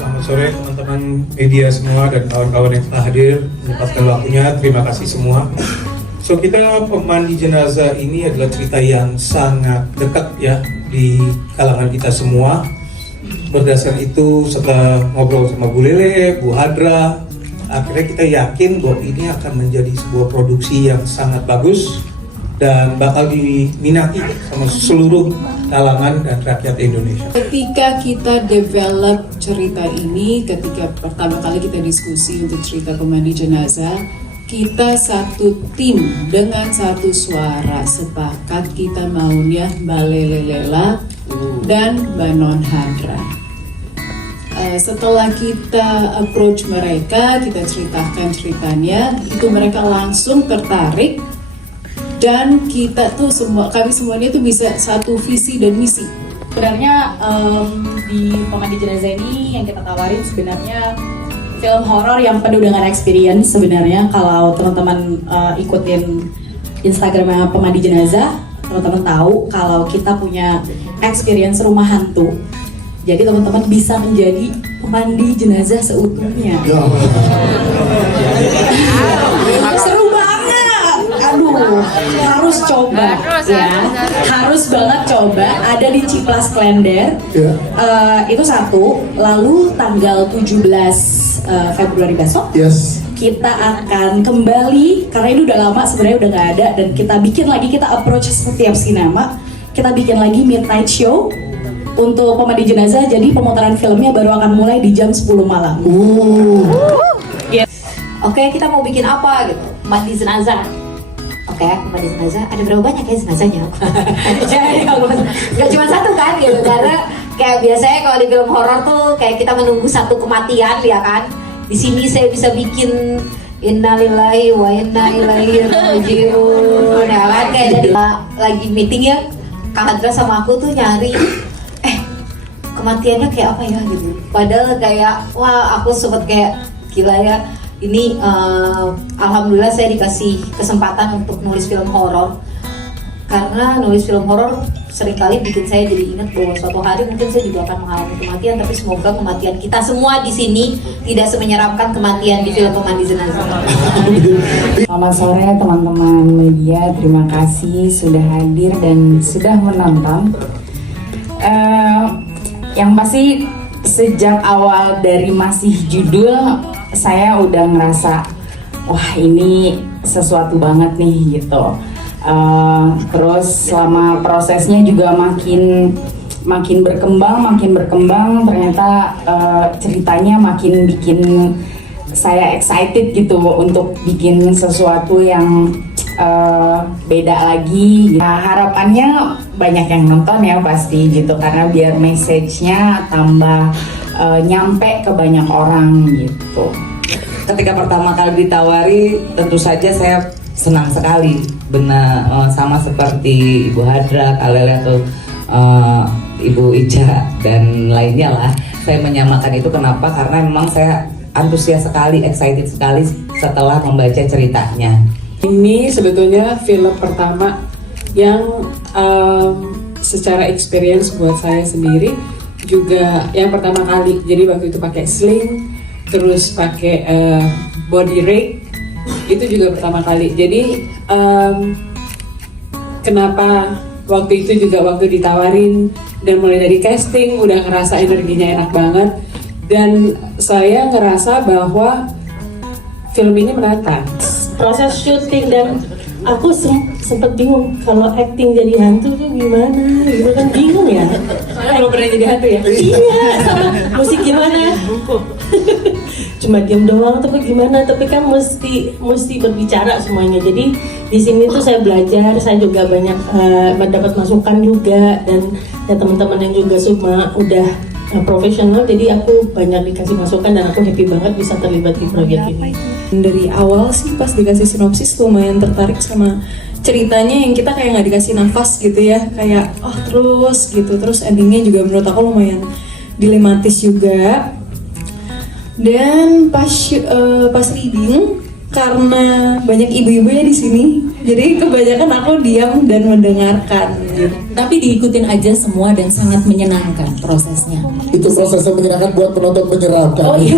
Selamat sore teman-teman media semua dan kawan-kawan yang telah hadir menyempatkan waktunya. Terima kasih semua. So kita Pemandi Jenazah ini adalah cerita yang sangat dekat ya di kalangan kita semua. Berdasar itu setelah ngobrol sama Bu Lele, Bu Hadra, akhirnya kita yakin bahwa ini akan menjadi sebuah produksi yang sangat bagus dan bakal diminati sama seluruh kalangan dan rakyat Indonesia. Ketika kita develop cerita ini, ketika pertama kali kita diskusi untuk cerita Pemandi Jenazah, kita satu tim dengan satu suara sepakat kita maunya Mbak Lele Lela dan Mbak Non Hadra. Setelah kita approach mereka, kita ceritakan ceritanya, itu mereka langsung tertarik dan kita tuh kami semuanya tuh bisa satu visi dan misi. Sebenarnya di Pemandi Jenazah ini yang kita tawarin sebenarnya film horor yang penuh dengan experience. Sebenarnya kalau teman-teman ikutin Instagramnya Pemandi Jenazah, teman-teman tahu kalau kita punya experience rumah hantu. Jadi teman-teman bisa menjadi pemandi jenazah seutuhnya. Seru banget. Aduh, harus coba ya. Harus banget coba. Ada di Ciplas Klender. Itu satu. Lalu tanggal 17 Februari besok. Kita akan kembali karena ini udah lama sebenarnya udah nggak ada dan kita bikin lagi, kita approach setiap sinema. Kita bikin lagi midnight show untuk Pemandi Jenazah, jadi pemutaran filmnya baru akan mulai di jam 10 malam. Oke, kita mau bikin apa gitu? Mandi jenazah. Oke, mandi jenazah. Ada berapa banyak ya jenazahnya? Jadi nggak cuma satu kan gitu, karena kayak biasanya kalau di film horor tuh kayak kita menunggu satu kematian ya kan. Di sini saya bisa bikin innalillahi wa inna ilaihi raji'un. Ya kan kayak dari lagi meeting ya, Kak Hadra sama aku tuh nyari kematiannya kayak apa ya gitu. Padahal kayak wah aku sempet kayak gila ya. Ini alhamdulillah saya dikasih kesempatan untuk nulis film horor. Karena nulis film horor seringkali bikin saya jadi ingat bahwa suatu hari mungkin saya juga akan mengalami kematian, tapi semoga kematian kita semua di sini tidak semenyeramkan kematian di film Pemandi Jenazah. Selamat sore teman-teman media, terima kasih sudah hadir dan sudah menonton. Yang pasti sejak awal dari masih judul saya udah ngerasa wah ini sesuatu banget nih gitu. Terus selama prosesnya juga makin berkembang ternyata ceritanya makin bikin saya excited gitu untuk bikin sesuatu yang beda lagi. Nah, harapannya banyak yang nonton ya pasti gitu, karena biar message-nya tambah nyampe ke banyak orang gitu. Ketika pertama kali ditawari, tentu saja saya senang sekali, benar sama seperti Ibu Hadra, Kak Lele atau Ibu Ica dan lainnya lah. Saya menyamakan itu kenapa? Karena memang saya antusias sekali, excited sekali setelah membaca ceritanya. Ini sebetulnya film pertama yang secara experience buat saya sendiri juga yang pertama kali. Jadi waktu itu pakai sling, terus pakai body rig, itu juga pertama kali. Jadi kenapa waktu itu juga waktu ditawarin dan mulai dari casting udah ngerasa energinya enak banget, dan saya ngerasa bahwa film ini menantang. Proses syuting dan aku sempat bingung kalau acting jadi hantu tuh gimana gitu kan, bingung ya. Soalnya belum pernah jadi hantu ya. Iya, sama musik gimana? Cuma diam doang tapi gimana? Tapi kan mesti berbicara semuanya. Jadi di sini tuh saya belajar, saya juga banyak mendapat masukan juga, dan teman-teman yang juga semua udah profesional, jadi aku banyak dikasih masukan dan aku happy banget bisa terlibat di proyek ini. Dari awal sih pas dikasih sinopsis lumayan tertarik sama ceritanya yang kita kayak nggak dikasih nafas gitu ya, kayak terus gitu, terus endingnya juga menurut aku lumayan dilematis juga. Dan pas reading, karena banyak ibu-ibu ya di sini, Jadi kebanyakan aku diam dan mendengarkan gitu. Tapi diikutin aja semua dan sangat menyenangkan prosesnya. Itu prosesnya menyenangkan buat penonton menyeramkan. Oh iya.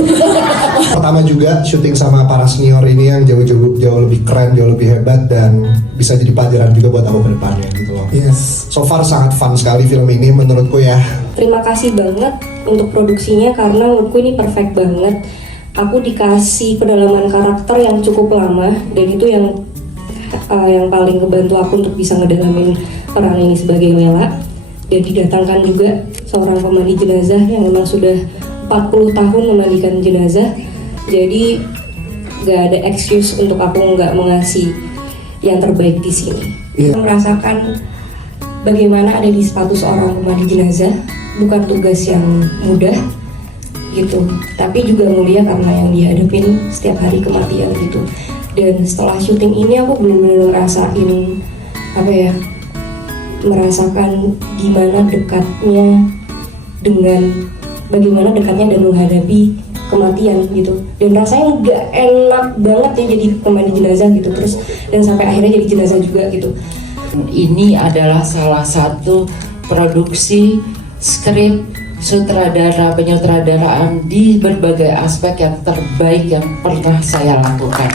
Pertama juga syuting sama para senior ini yang jauh lebih keren, jauh lebih hebat dan bisa jadi pelajaran juga buat aku ke depannya gitu loh. Yes. So far sangat fun sekali film ini menurutku ya. Terima kasih banget untuk produksinya karena menurutku ini perfect banget. Aku dikasih kedalaman karakter yang cukup lama dan itu yang paling ngebantu aku untuk bisa ngedalamin peran ini sebagai Lela. Dan didatangkan juga seorang pemandi jenazah yang memang sudah 40 tahun memandikan jenazah. Jadi gak ada excuse untuk aku nggak mengasih yang terbaik di sini. Iya. Merasakan bagaimana ada di sepatu seorang pemandi jenazah bukan tugas yang mudah gitu, tapi juga mulia karena yang dihadapin setiap hari kematian gitu. Dan setelah syuting ini aku benar-benar ngerasain merasakan gimana dekatnya bagaimana dekatnya dan menghadapi kematian gitu. Dan rasanya nggak enak banget ya jadi pemandi jenazah gitu terus dan sampai akhirnya jadi jenazah juga gitu. Ini adalah salah satu produksi skrip sutradara penyutradaraan di berbagai aspek yang terbaik yang pernah saya lakukan.